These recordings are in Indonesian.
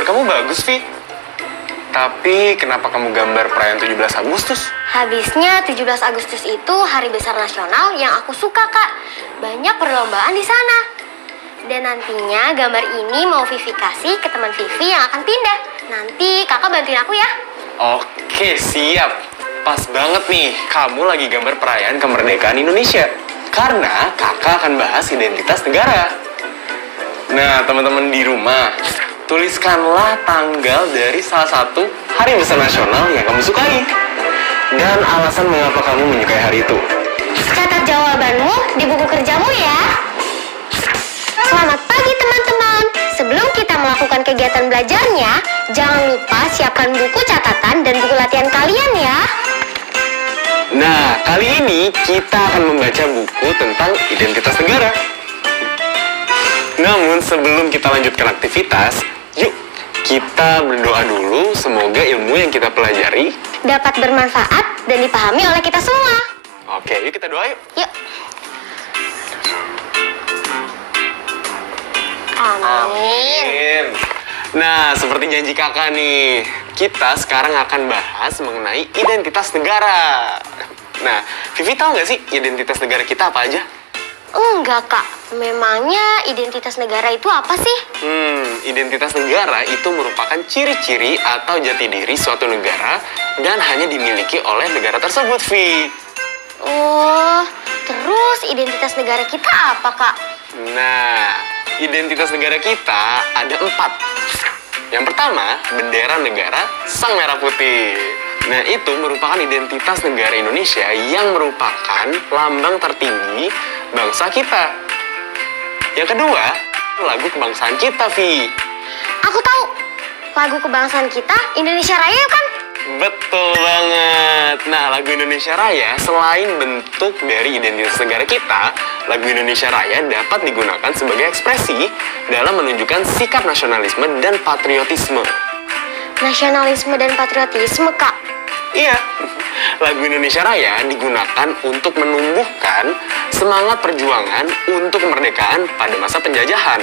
gambar kamu bagus, Vi. Tapi kenapa kamu gambar perayaan 17 Agustus? Habisnya 17 Agustus itu hari besar nasional yang aku suka, Kak. Banyak perlombaan di sana. Dan nantinya gambar ini mau Vivi kasih ke teman Vivi yang akan pindah. Nanti kakak bantuin aku ya. Oke, siap. Pas banget nih, kamu lagi gambar perayaan kemerdekaan Indonesia. Karena kakak akan bahas identitas negara. Nah, teman-teman di rumah, tuliskanlah tanggal dari salah satu hari besar nasional yang kamu sukai. Dan alasan mengapa kamu menyukai hari itu. Catat jawabanmu di buku kerjamu ya. Selamat pagi teman-teman. Sebelum kita melakukan kegiatan belajarnya, jangan lupa siapkan buku catatan dan buku latihan kalian ya. Nah, kali ini kita akan membaca buku tentang identitas negara. Namun sebelum kita lanjutkan aktivitas, yuk kita berdoa dulu semoga ilmu yang kita pelajari dapat bermanfaat dan dipahami oleh kita semua. Oke, yuk kita doa yuk. Yuk. Amin. Nah, seperti janji kakak nih, kita sekarang akan bahas mengenai identitas negara. Nah, Vivi tahu nggak sih identitas negara kita apa aja? Enggak, Kak. Memangnya identitas negara itu apa sih? Identitas negara itu merupakan ciri-ciri atau jati diri suatu negara dan hanya dimiliki oleh negara tersebut, Vi. Oh, terus identitas negara kita apa, Kak? Nah, identitas negara kita ada 4. Yang pertama, bendera negara Sang Merah Putih. Nah, itu merupakan identitas negara Indonesia yang merupakan lambang tertinggi bangsa kita. Yang kedua, lagu kebangsaan kita, Vi. Aku tahu. Lagu kebangsaan kita Indonesia Raya kan? Betul banget. Nah, lagu Indonesia Raya selain bentuk dari identitas negara kita, lagu Indonesia Raya dapat digunakan sebagai ekspresi dalam menunjukkan sikap nasionalisme dan patriotisme. Nasionalisme dan patriotisme, Kak? Iya, lagu Indonesia Raya digunakan untuk menumbuhkan semangat perjuangan untuk kemerdekaan pada masa penjajahan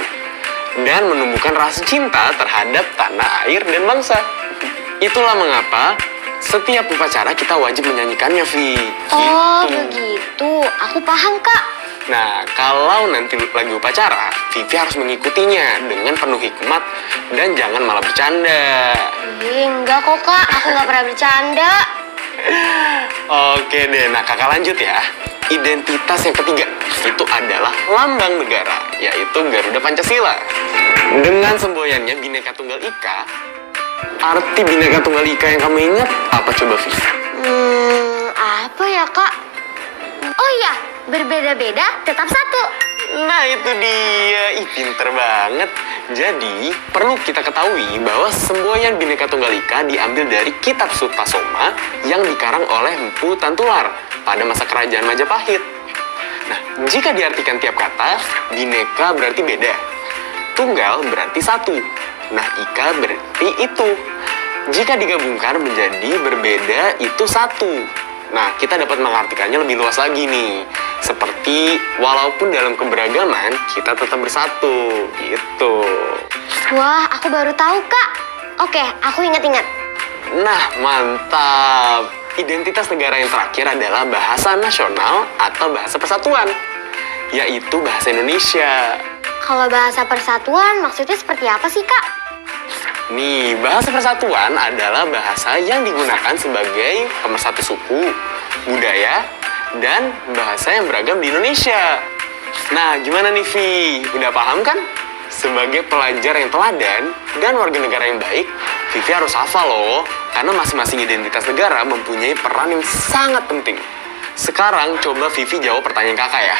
dan menumbuhkan rasa cinta terhadap tanah air dan bangsa. Itulah mengapa setiap upacara kita wajib menyanyikannya, Vi. Oh, Gitu. begitu. Aku paham, Kak. Nah, kalau nanti lagi upacara, Vivi harus mengikutinya dengan penuh hikmat dan jangan malah bercanda. Enggak kok, Kak. Aku nggak pernah bercanda. Oke deh, nah kakak lanjut ya. Identitas yang ketiga, itu adalah lambang negara, yaitu Garuda Pancasila. Dengan semboyannya Bhinneka Tunggal Ika, arti Bhinneka Tunggal Ika yang kamu ingat apa coba, Vivi? Apa ya, Kak? Oh iya, berbeda-beda tetap satu. Nah, itu dia. Ih, pinter banget. Jadi, perlu kita ketahui bahwa semboyan Bhinneka Tunggal Ika diambil dari Kitab Sutasoma yang dikarang oleh Mpu Tantular pada masa kerajaan Majapahit. Nah, jika diartikan tiap kata, Bhinneka berarti beda. Tunggal berarti satu. Nah, Ika berarti itu. Jika digabungkan menjadi berbeda itu satu. Nah, kita dapat mengartikannya lebih luas lagi nih. Seperti walaupun dalam keberagaman, kita tetap bersatu. Gitu. Wah, aku baru tahu, Kak. Oke, aku ingat-ingat. Nah, mantap. Identitas negara yang terakhir adalah bahasa nasional atau bahasa persatuan, yaitu bahasa Indonesia. Kalau bahasa persatuan maksudnya seperti apa sih, Kak? Nih, bahasa persatuan adalah bahasa yang digunakan sebagai pemersatu suku, budaya, dan bahasa yang beragam di Indonesia. Nah, gimana nih, Vi? Udah paham kan? Sebagai pelajar yang teladan dan warga negara yang baik, Vivi harus hafal loh, karena masing-masing identitas negara mempunyai peran yang sangat penting. Sekarang coba Vivi jawab pertanyaan kakak ya.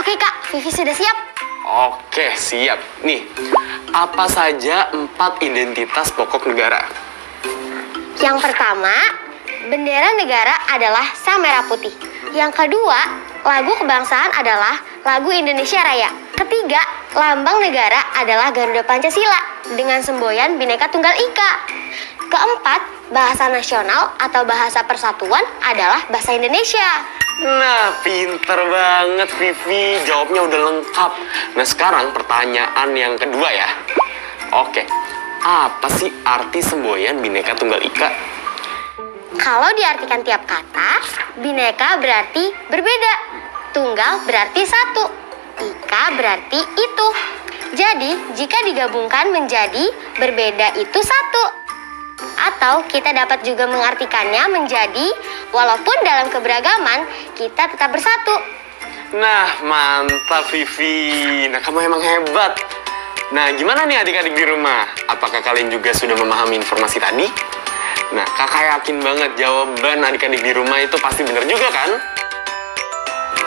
Oke, Kak. Vivi sudah siap. Oke, siap. Nih, apa saja 4 identitas pokok negara? Yang pertama, bendera negara adalah Sang Merah Putih. Yang kedua, lagu kebangsaan adalah lagu Indonesia Raya. Ketiga, lambang negara adalah Garuda Pancasila dengan semboyan Bhinneka Tunggal Ika. Keempat, bahasa nasional atau bahasa persatuan adalah bahasa Indonesia. Nah, pinter banget Vivi, jawabnya udah lengkap. Nah, sekarang pertanyaan yang kedua ya. Oke, apa sih arti semboyan Bhinneka Tunggal Ika? Kalau diartikan tiap kata, bineka berarti berbeda, tunggal berarti satu, ika berarti itu. Jadi, jika digabungkan menjadi berbeda itu satu. Atau kita dapat juga mengartikannya menjadi walaupun dalam keberagaman, kita tetap bersatu. Nah, mantap Vivi. Nah, kamu emang hebat. Nah, gimana nih adik-adik di rumah? Apakah kalian juga sudah memahami informasi tadi? Nah, kakak yakin banget jawaban adik-adik di rumah itu pasti benar juga kan?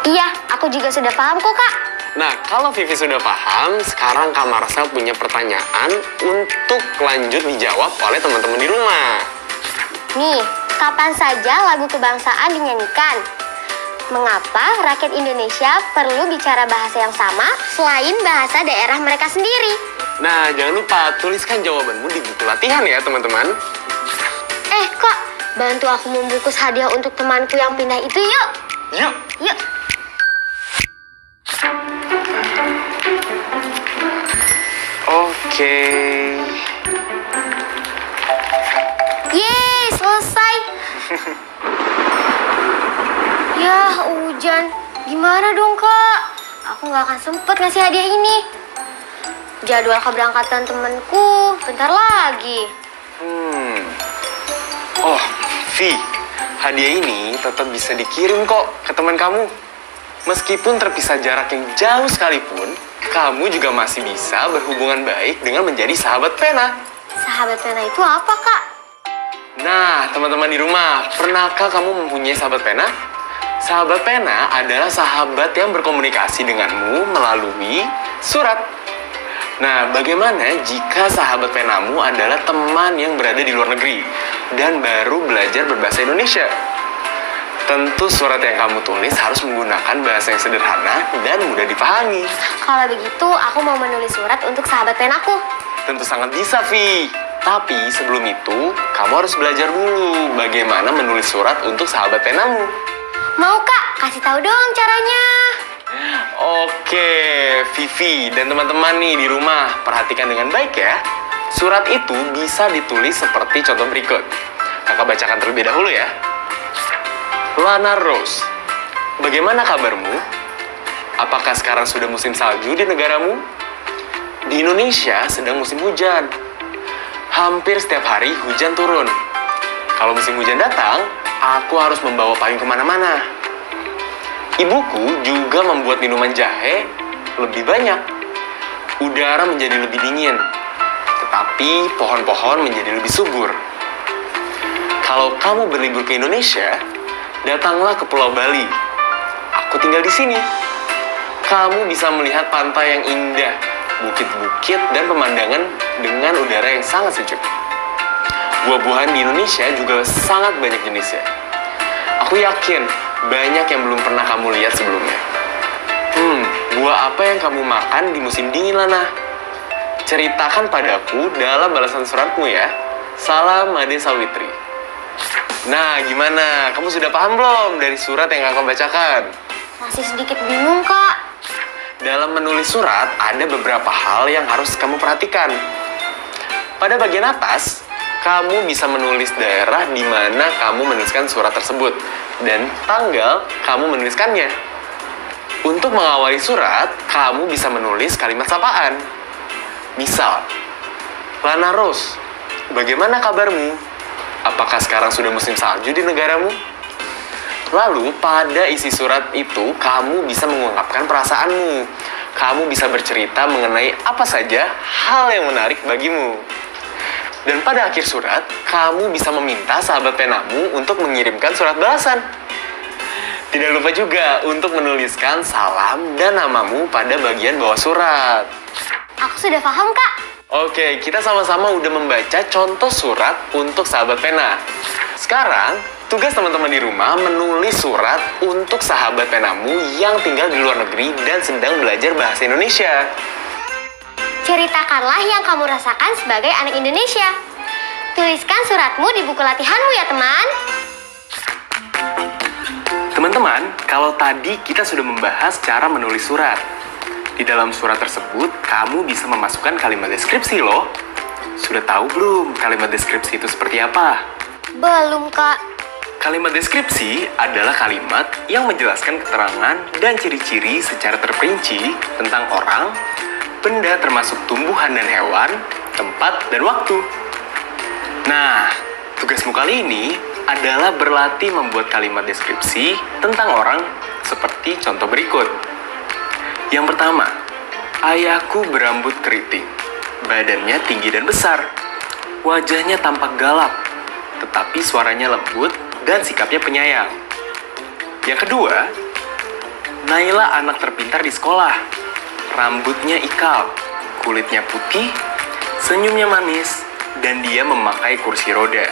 Iya, aku juga sudah paham kok, Kak. Nah, kalau Vivi sudah paham, sekarang Kak Marsha punya pertanyaan untuk lanjut dijawab oleh teman-teman di rumah. Nih, kapan saja lagu kebangsaan dinyanyikan? Mengapa rakyat Indonesia perlu bicara bahasa yang sama selain bahasa daerah mereka sendiri? Nah, jangan lupa tuliskan jawabanmu di buku latihan ya, teman-teman. Kak, bantu aku membungkus hadiah untuk temanku yang pindah itu yuk. Yuk! Yuk. Oke. Yeay, selesai. Yah, hujan. Gimana dong, Kak? Aku nggak akan sempet ngasih hadiah ini. Jadwal keberangkatan temanku bentar lagi. Oh, Vi, hadiah ini tetap bisa dikirim kok ke teman kamu. Meskipun terpisah jarak yang jauh sekalipun, kamu juga masih bisa berhubungan baik dengan menjadi sahabat pena. Sahabat pena itu apa, Kak? Nah, teman-teman di rumah, pernahkah kamu mempunyai sahabat pena? Sahabat pena adalah sahabat yang berkomunikasi denganmu melalui surat. Nah, bagaimana jika sahabat penamu adalah teman yang berada di luar negeri dan baru belajar berbahasa Indonesia? Tentu surat yang kamu tulis harus menggunakan bahasa yang sederhana dan mudah dipahami. Kalau begitu, aku mau menulis surat untuk sahabat penaku. Tentu sangat bisa, Vi. Tapi sebelum itu, kamu harus belajar dulu bagaimana menulis surat untuk sahabat penamu. Mau, Kak? Kasih tahu dong caranya. Oke, Vivi dan teman-teman nih di rumah, perhatikan dengan baik ya. Surat itu bisa ditulis seperti contoh berikut. Kakak bacakan terlebih dahulu ya. Lana Rose, bagaimana kabarmu? Apakah sekarang sudah musim salju di negaramu? Di Indonesia sedang musim hujan. Hampir setiap hari hujan turun. Kalau musim hujan datang, aku harus membawa payung kemana-mana. Ibuku juga membuat minuman jahe lebih banyak. Udara menjadi lebih dingin, tetapi pohon-pohon menjadi lebih subur. Kalau kamu berlibur ke Indonesia, datanglah ke Pulau Bali. Aku tinggal di sini. Kamu bisa melihat pantai yang indah, bukit-bukit dan pemandangan dengan udara yang sangat sejuk. Buah-buahan di Indonesia juga sangat banyak jenisnya. Aku yakin banyak yang belum pernah kamu lihat sebelumnya. Buah apa yang kamu makan di musim dingin, Lana? Ceritakan padaku dalam balasan suratmu ya. Salam Ade Sawitri. Nah, gimana? Kamu sudah paham belum dari surat yang kakak bacakan? Masih sedikit bingung, Kak. Dalam menulis surat, ada beberapa hal yang harus kamu perhatikan. Pada bagian atas, kamu bisa menulis daerah di mana kamu menuliskan surat tersebut dan tanggal kamu menuliskannya. Untuk mengawali surat, kamu bisa menulis kalimat sapaan. Misal, Lana Rose, bagaimana kabarmu? Apakah sekarang sudah musim salju di negaramu? Lalu, pada isi surat itu, kamu bisa mengungkapkan perasaanmu. Kamu bisa bercerita mengenai apa saja hal yang menarik bagimu. Dan pada akhir surat, kamu bisa meminta sahabat penamu untuk mengirimkan surat balasan. Tidak lupa juga untuk menuliskan salam dan namamu pada bagian bawah surat. Aku sudah paham, Kak. Oke, kita sama-sama udah membaca contoh surat untuk sahabat pena. Sekarang, tugas teman-teman di rumah menulis surat untuk sahabat penamu yang tinggal di luar negeri dan sedang belajar bahasa Indonesia. Ceritakanlah yang kamu rasakan sebagai anak Indonesia. Tuliskan suratmu di buku latihanmu ya, teman. Teman-teman, kalau tadi kita sudah membahas cara menulis surat. Di dalam surat tersebut, kamu bisa memasukkan kalimat deskripsi loh. Sudah tahu belum kalimat deskripsi itu seperti apa? Belum, Kak. Kalimat deskripsi adalah kalimat yang menjelaskan keterangan dan ciri-ciri secara terperinci tentang orang, benda termasuk tumbuhan dan hewan, tempat, dan waktu. Nah, tugasmu kali ini adalah berlatih membuat kalimat deskripsi tentang orang seperti contoh berikut. Yang pertama, ayahku berambut keriting, badannya tinggi dan besar, wajahnya tampak galak, tetapi suaranya lembut dan sikapnya penyayang. Yang kedua, Naila anak terpintar di sekolah, rambutnya ikal, kulitnya putih, senyumnya manis, dan dia memakai kursi roda.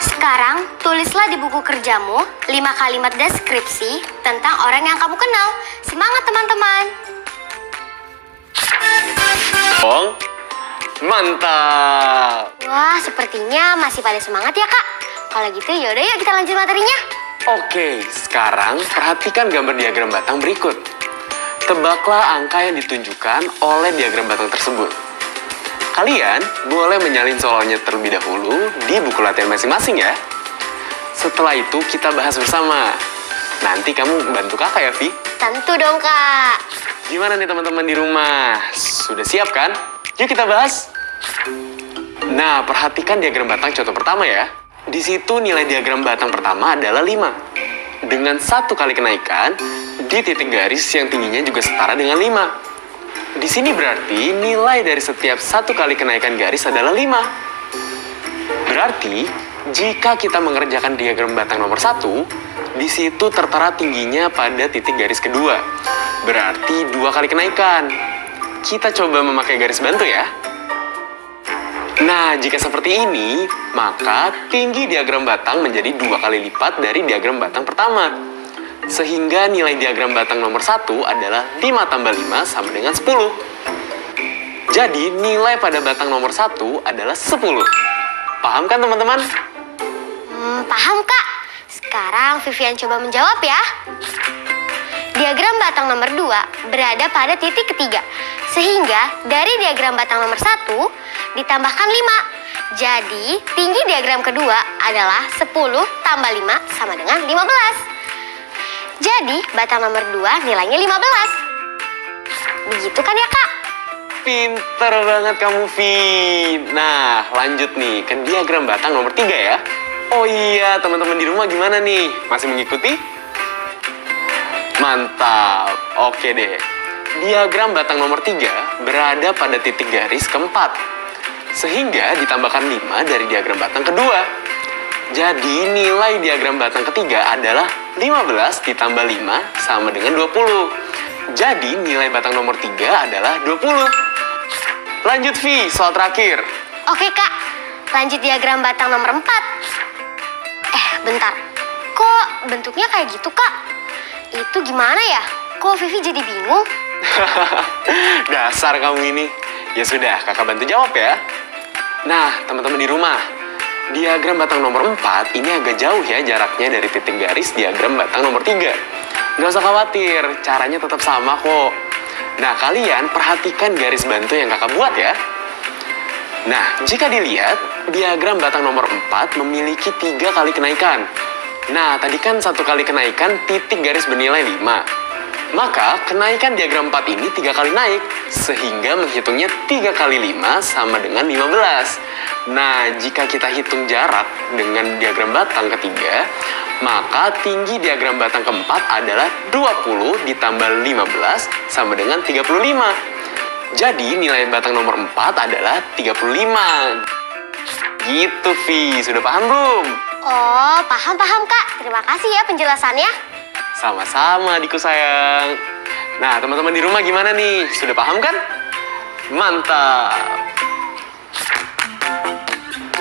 Sekarang, tulislah di buku kerjamu 5 kalimat deskripsi tentang orang yang kamu kenal. Semangat, teman-teman! Mantap! Wah, sepertinya masih pada semangat ya, Kak. Kalau gitu, yaudah yuk kita lanjut materinya. Oke, sekarang perhatikan gambar diagram batang berikut. Tebaklah angka yang ditunjukkan oleh diagram batang tersebut. Kalian boleh menyalin soalnya terlebih dahulu di buku latihan masing-masing ya. Setelah itu kita bahas bersama. Nanti kamu bantu kakak ya, Vi? Tentu dong, Kak. Gimana nih teman-teman di rumah? Sudah siap kan? Yuk kita bahas. Nah, perhatikan diagram batang contoh pertama ya. Di situ nilai diagram batang pertama adalah 5. Dengan 1 kali kenaikan, di titik garis yang tingginya juga setara dengan 5. Di sini berarti nilai dari setiap 1 kali kenaikan garis adalah 5. Berarti, jika kita mengerjakan diagram batang nomor 1, di situ tertera tingginya pada titik garis kedua. Berarti 2 kali kenaikan. Kita coba memakai garis bantu ya. Nah, jika seperti ini, maka tinggi diagram batang menjadi 2 kali lipat dari diagram batang pertama. Sehingga nilai diagram batang nomor 1 adalah 5 tambah 5 sama dengan 10. Jadi, nilai pada batang nomor 1 adalah 10. Paham kan teman-teman? Paham, Kak. Sekarang Vivian coba menjawab ya. Diagram batang nomor 2 berada pada titik ketiga. Sehingga dari diagram batang nomor 1 ditambahkan 5. Jadi, tinggi diagram kedua adalah 10 tambah 5 sama dengan 15. Jadi, batang nomor 2 nilainya 15. Begitu kan ya, Kak? Pinter banget kamu, Vi. Nah, lanjut nih ke diagram batang nomor 3 ya. Oh iya, teman-teman di rumah gimana nih? Masih mengikuti? Mantap. Oke deh. Diagram batang nomor 3 berada pada titik garis keempat. Sehingga ditambahkan 5 dari diagram batang kedua. Jadi nilai diagram batang ketiga adalah 15 ditambah 5 sama dengan 20. Jadi nilai batang nomor 3 adalah 20. Lanjut, Vi, soal terakhir. Oke, Kak. Lanjut diagram batang nomor 4. Bentar. Kok bentuknya kayak gitu, Kak? Itu gimana ya? Kok Vivi jadi bingung? Dasar kamu ini. Ya sudah, kakak bantu jawab ya. Nah, teman-teman di rumah, diagram batang nomor 4 ini agak jauh ya jaraknya dari titik garis diagram batang nomor 3. Nggak usah khawatir, caranya tetap sama kok. Nah, kalian perhatikan garis bantu yang kakak buat ya. Nah, jika dilihat, diagram batang nomor 4 memiliki 3 kali kenaikan. Nah, tadi kan 1 kali kenaikan titik garis bernilai 5. Maka, kenaikan diagram 4 ini 3 kali naik, sehingga menghitungnya 3 kali 5 sama dengan 15. Nah, jika kita hitung jarak dengan diagram batang ketiga, maka tinggi diagram batang keempat adalah 20 ditambah 15 sama dengan 35. Jadi, nilai batang nomor 4 adalah 35. Gitu, Vi. Sudah paham belum? Oh, paham, Kak. Terima kasih ya penjelasannya. Sama-sama, adikku sayang. Nah, teman-teman di rumah gimana nih? Sudah paham kan? Mantap.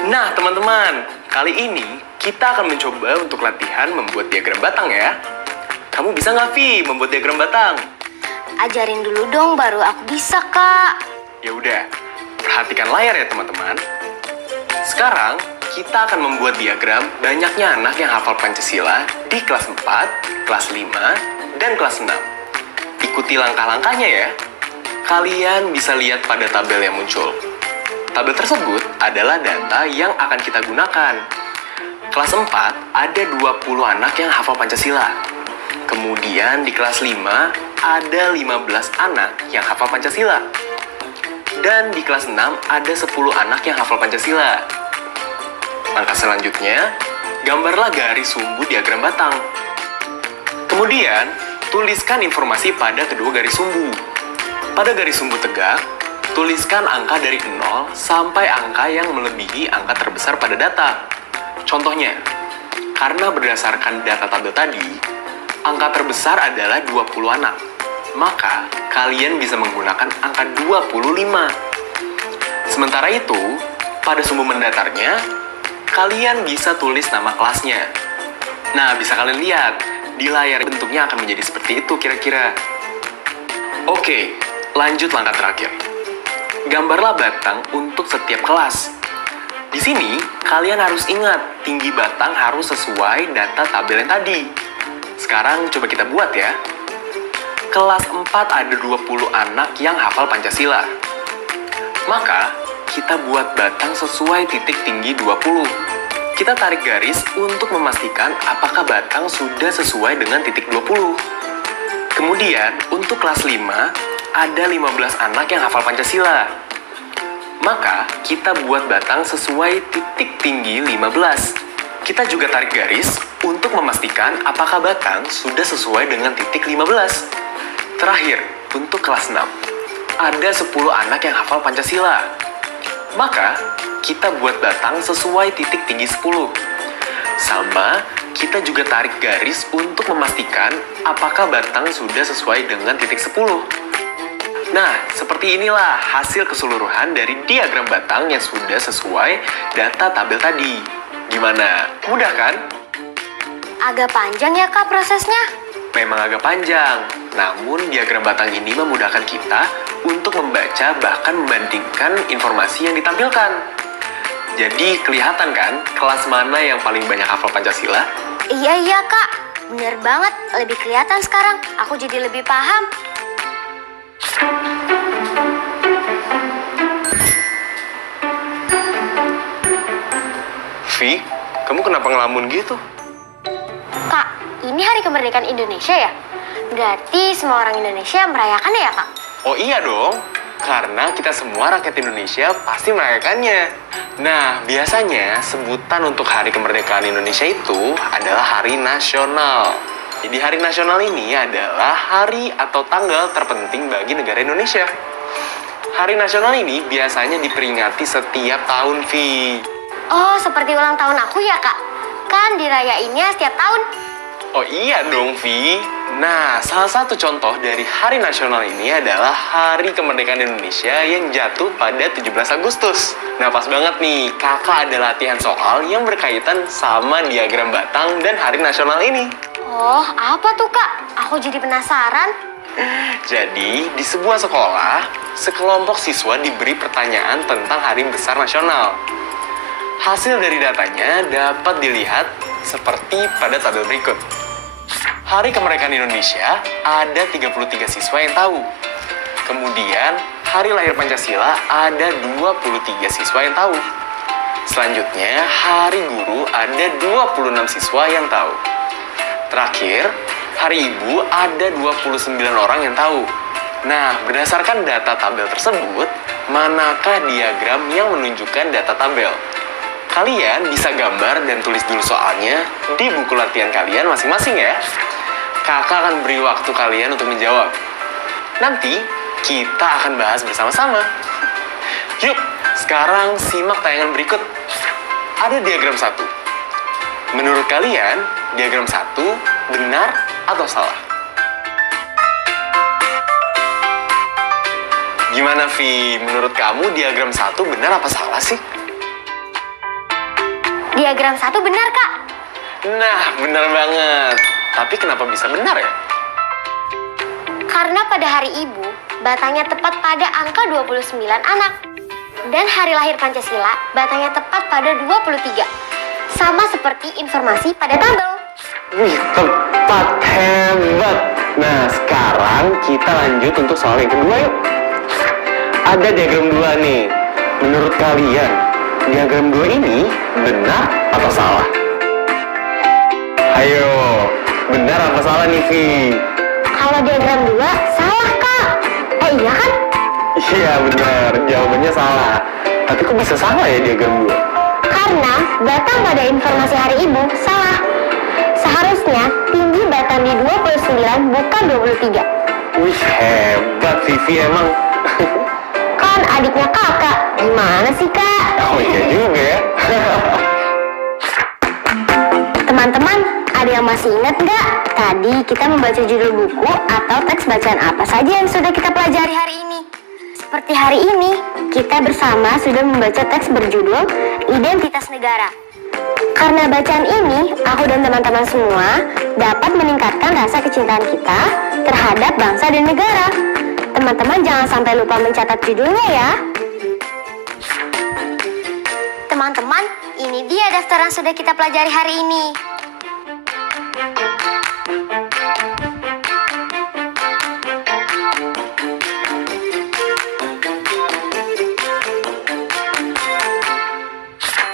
Nah, teman-teman, kali ini kita akan mencoba untuk latihan membuat diagram batang ya. Kamu bisa nggak, Vi, membuat diagram batang? Ajarin dulu dong, baru aku bisa, Kak. Ya udah, perhatikan layar ya, teman-teman. Sekarang, kita akan membuat diagram banyaknya anak yang hafal Pancasila di kelas 4, kelas 5, dan kelas 6. Ikuti langkah-langkahnya ya. Kalian bisa lihat pada tabel yang muncul. Tabel tersebut adalah data yang akan kita gunakan. Kelas 4 ada 20 anak yang hafal Pancasila. Kemudian di kelas 5 ada 15 anak yang hafal Pancasila. Dan di kelas 6 ada 10 anak yang hafal Pancasila. Langkah selanjutnya, gambarlah garis sumbu diagram batang. Kemudian, tuliskan informasi pada kedua garis sumbu. Pada garis sumbu tegak, tuliskan angka dari 0 sampai angka yang melebihi angka terbesar pada data. Contohnya, karena berdasarkan data tabel tadi, angka terbesar adalah 20 anak. Maka, kalian bisa menggunakan angka 25. Sementara itu, pada sumbu mendatarnya, kalian bisa tulis nama kelasnya. Nah, bisa kalian lihat, di layar bentuknya akan menjadi seperti itu kira-kira. Oke, lanjut langkah terakhir. Gambarlah batang untuk setiap kelas. Di sini, kalian harus ingat, tinggi batang harus sesuai data tabel yang tadi. Sekarang coba kita buat ya. Kelas 4 ada 20 anak yang hafal Pancasila. Maka, kita buat batang sesuai titik tinggi 20. Kita tarik garis untuk memastikan apakah batang sudah sesuai dengan titik 20. Kemudian, untuk kelas 5, ada 15 anak yang hafal Pancasila. Maka, kita buat batang sesuai titik tinggi 15. Kita juga tarik garis untuk memastikan apakah batang sudah sesuai dengan titik 15. Terakhir, untuk kelas 6, ada 10 anak yang hafal Pancasila. Maka, kita buat batang sesuai titik tinggi 10. Sama, kita juga tarik garis untuk memastikan apakah batang sudah sesuai dengan titik 10. Nah, seperti inilah hasil keseluruhan dari diagram batang yang sudah sesuai data tabel tadi. Gimana? Mudah kan? Agak panjang ya Kak prosesnya? Memang agak panjang, namun diagram batang ini memudahkan kita untuk membaca bahkan membandingkan informasi yang ditampilkan. Jadi kelihatan kan kelas mana yang paling banyak hafal Pancasila? Iya Kak, bener banget. Lebih kelihatan sekarang. Aku jadi lebih paham. Vi, kamu kenapa ngelamun gitu? Kak, ini hari kemerdekaan Indonesia ya? Berarti semua orang Indonesia merayakannya ya Kak? Oh iya dong, karena kita semua rakyat Indonesia pasti merayakannya. Nah, biasanya sebutan untuk hari kemerdekaan Indonesia itu adalah hari nasional. Jadi hari nasional ini adalah hari atau tanggal terpenting bagi negara Indonesia. Hari nasional ini biasanya diperingati setiap tahun, Vi. Oh, seperti ulang tahun aku ya Kak? Kan dirayainnya setiap tahun. Oh iya dong, Vi. Nah, salah satu contoh dari hari nasional ini adalah Hari Kemerdekaan Indonesia yang jatuh pada 17 Agustus. Nah, pas banget nih, kakak ada latihan soal yang berkaitan sama diagram batang dan hari nasional ini. Oh, apa tuh Kak? Aku jadi penasaran. Jadi, di sebuah sekolah, sekelompok siswa diberi pertanyaan tentang Hari Besar Nasional. Hasil dari datanya dapat dilihat seperti pada tabel berikut. Hari Kemerdekaan Indonesia ada 33 siswa yang tahu. Kemudian, Hari Lahir Pancasila ada 23 siswa yang tahu. Selanjutnya, Hari Guru ada 26 siswa yang tahu. Terakhir, Hari Ibu ada 29 orang yang tahu. Nah, berdasarkan data tabel tersebut, manakah diagram yang menunjukkan data tabel? Kalian bisa gambar dan tulis dulu soalnya di buku latihan kalian masing-masing ya. Kakak akan beri waktu kalian untuk menjawab. Nanti kita akan bahas bersama-sama. Yuk, sekarang simak tayangan berikut. Ada diagram 1. Menurut kalian, diagram 1 benar atau salah? Gimana, Vi? Menurut kamu diagram 1 benar apa salah sih? Diagram 1 benar Kak. Nah, benar banget. Tapi kenapa bisa benar ya? Karena pada hari Ibu, batangnya tepat pada angka 29 anak. Dan hari lahir Pancasila, batangnya tepat pada 23. Sama seperti informasi pada tabel. Wih, tepat, hebat. Nah, sekarang kita lanjut untuk soal yang kedua yuk. Ada diagram 2 nih. menurut kalian, diagram 2 ini benar atau salah? Ayo, benar apa salah nih, Vi? Kalau diagram 2, salah, Kak. Iya kan? Iya, benar. Jawabannya salah. Tapi kok bisa salah ya diagram 2? Karena batang pada informasi hari ibu salah. Seharusnya tinggi batang di 29 bukan 23. Wih, hebat Vivi emang. Kan adiknya kakak. Gimana sih, Kak? Oh iya juga ya. Teman-teman, ada yang masih ingat nggak? Tadi kita membaca judul buku atau teks bacaan apa saja yang sudah kita pelajari hari ini? Seperti hari ini, kita bersama sudah membaca teks berjudul Identitas Negara. Karena bacaan ini, aku dan teman-teman semua dapat meningkatkan rasa kecintaan kita terhadap bangsa dan negara. Teman-teman jangan sampai lupa mencatat judulnya ya. Teman-teman, ini dia daftar yang sudah kita pelajari hari ini.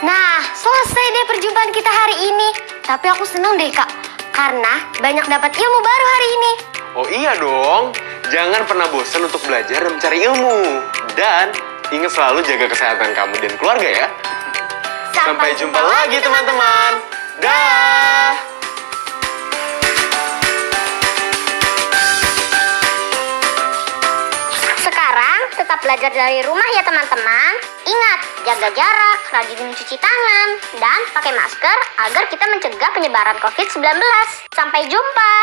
Nah, selesai deh perjumpaan kita hari ini. Tapi aku seneng deh, Kak, karena banyak dapat ilmu baru hari ini. Oh iya dong. Jangan pernah bosan untuk belajar dan mencari ilmu. Dan ingat selalu jaga kesehatan kamu dan keluarga ya. Sampai jumpa lagi teman-teman. Dah. Sekarang tetap belajar dari rumah ya teman-teman. Ingat, jaga jarak, rajin mencuci tangan, dan pakai masker agar kita mencegah penyebaran COVID-19. Sampai jumpa.